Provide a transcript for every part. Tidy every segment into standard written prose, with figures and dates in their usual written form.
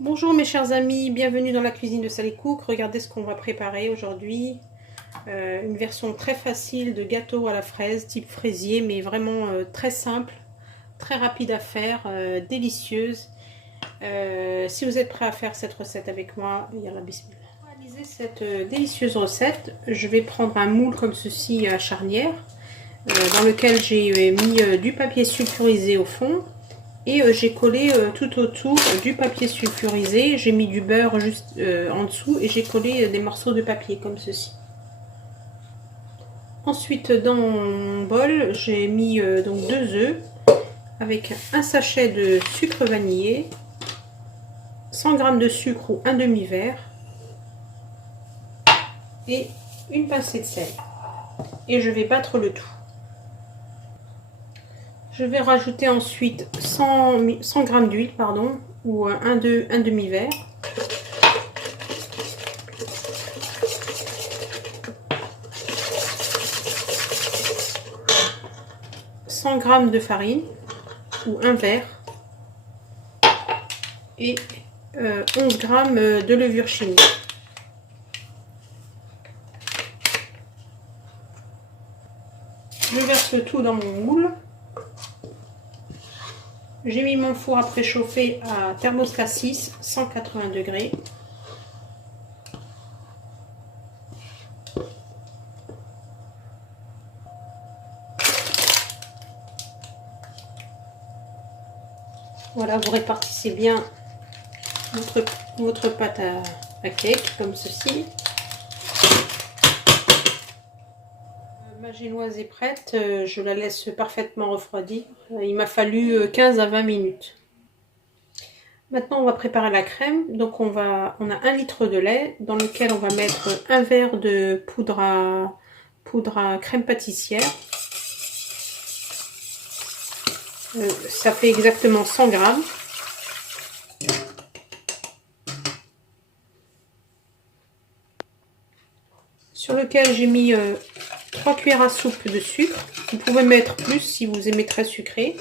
Bonjour mes chers amis, bienvenue dans la cuisine de Sally Cook. Regardez ce qu'on va préparer aujourd'hui. Une version très facile de gâteau à la fraise, type fraisier, mais vraiment très simple, très rapide à faire, délicieuse. Si vous êtes prêts à faire cette recette avec moi, yallah bismillah. Pour réaliser cette délicieuse recette, je vais prendre un moule comme ceci à charnière, dans lequel j'ai mis du papier sulfurisé au fond. Et j'ai collé tout autour du papier sulfurisé. J'ai mis du beurre juste en dessous et j'ai collé des morceaux de papier comme ceci. Ensuite, dans mon bol, j'ai mis donc 2 œufs avec un sachet de sucre vanillé, 100 g de sucre ou un demi-verre et une pincée de sel. Et je vais battre le tout. Je vais rajouter ensuite 100 g d'huile, ou un demi-verre. « 100 g de farine ou un verre et 11 g de levure chimique. Je verse le tout dans mon moule. J'ai mis mon four à préchauffer à thermostat 6, 180 degrés. Voilà, vous répartissez bien votre pâte à cake comme ceci. Ma génoise est prête, je la laisse parfaitement refroidir. Il m'a fallu 15 à 20 minutes. Maintenant on va préparer la crème. Donc on a 1 litre de lait dans lequel on va mettre un verre de poudre à crème pâtissière. Ça fait exactement 100 g. Sur lequel j'ai mis 3 cuillères à soupe de sucre. Vous pouvez mettre plus si vous aimez très sucré.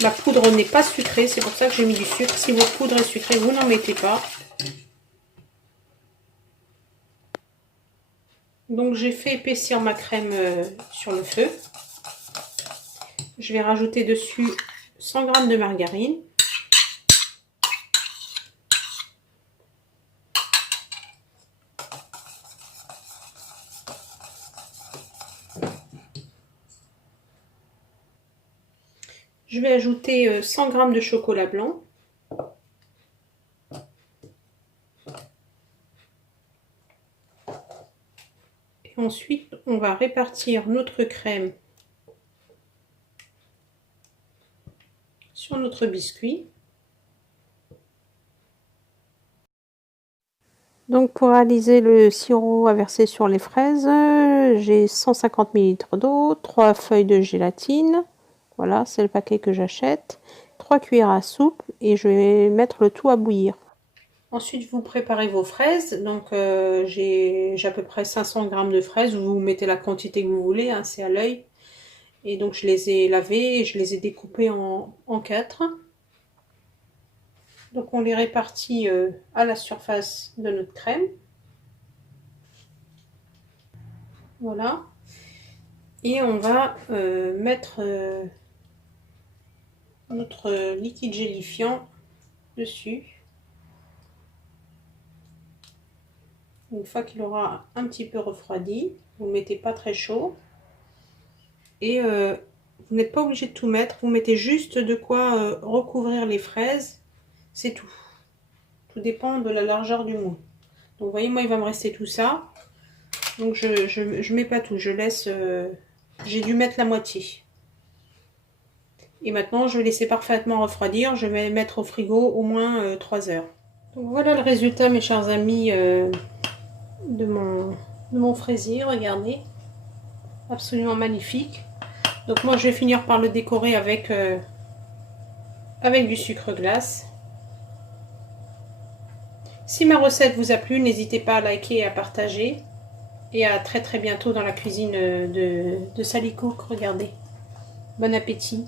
La poudre n'est pas sucrée, c'est pour ça que j'ai mis du sucre. Si votre poudre est sucrée, vous n'en mettez pas. Donc j'ai fait épaissir ma crème sur le feu. Je vais rajouter dessus 100 g de margarine. Je vais ajouter 100 g de chocolat blanc. Et ensuite, on va répartir notre crème sur notre biscuit. Donc pour réaliser le sirop à verser sur les fraises, j'ai 150 ml d'eau, 3 feuilles de gélatine. Voilà, c'est le paquet que j'achète. 3 cuillères à soupe et je vais mettre le tout à bouillir. Ensuite, vous préparez vos fraises. Donc, j'ai à peu près 500 g de fraises. Vous mettez la quantité que vous voulez, hein, c'est à l'œil. Et donc, je les ai lavées et je les ai découpées en 4. Donc, on les répartit à la surface de notre crème. Voilà. Et on va mettre notre liquide gélifiant dessus. Une fois qu'il aura un petit peu refroidi, vous ne mettez pas très chaud. Et vous n'êtes pas obligé de tout mettre, vous mettez juste de quoi recouvrir les fraises, c'est tout. Tout dépend de la largeur du moule. Donc vous voyez, moi il va me rester tout ça. Donc je mets pas tout, je laisse, j'ai dû mettre la moitié. Et maintenant je vais laisser parfaitement refroidir, je vais mettre au frigo au moins 3 heures. Donc voilà le résultat mes chers amis de mon fraisier, regardez. Absolument magnifique. Donc moi je vais finir par le décorer avec du sucre glace. Si ma recette vous a plu, n'hésitez pas à liker et à partager. Et à très bientôt dans la cuisine de Sally Cook. Regardez. Bon appétit.